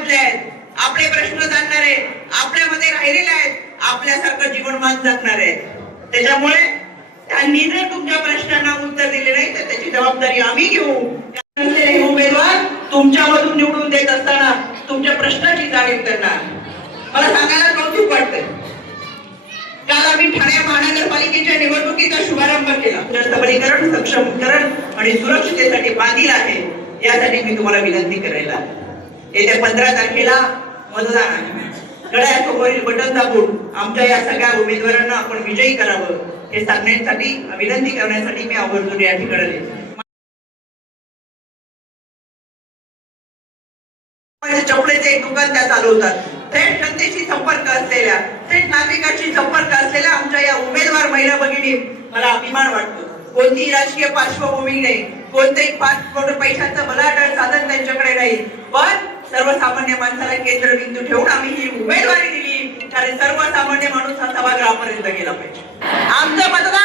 आपले प्रश्न जाणणारे आपल्यामध्ये राहिलेले आहेत आपल्यासारखं जीवनमान जगणार आहेत त्याच्यामुळे त्यांनी जर तुमच्या प्रश्नांना उत्तर दिले नाही तर त्याची जबाबदारी आम्ही घेऊ. उमेदवार तुमच्यामधून निवडून देत असताना तुमच्या प्रश्नाची जाणीव करणार. मला सांगायला कौतुक वाटतंय. काल आम्ही ठाणे महानगरपालिकेच्या निवडणुकीचा शुभारंभ केला. सबलीकरण सक्षमीकरण आणि सुरक्षितेसाठी बांधील आहे यासाठी मी तुम्हाला विनंती करायला येत्या पंधरा तारखेला मतदान आहे. गळ्यासमोरील बटन दाबून आमच्या या सगळ्या उमेदवारांना आपण विजयी करावं हे सांगण्यासाठी विनंती करण्यासाठी मी आवर्जून या ठिकाणी चपलेचे एक दुकान त्या चालवतात. थेट जनतेशी संपर्क असलेल्या थेट नागरिकांशी संपर्क असलेल्या आमच्या या उमेदवार महिला भगिनी मला अभिमान वाटतो. कोणतीही राजकीय पार्श्वभूमी नाही. कोणतेही पाच कोटी पैशाचं बलाढळ साधन त्यांच्याकडे नाही. पण सर्वसामान्य माणसाला केंद्रबिंदू ठेवून आम्ही ही उमेदवारी दिली. कारण सर्वसामान्य माणूस हा सभागृहापर्यंत गेला पाहिजे. आमचं मतदान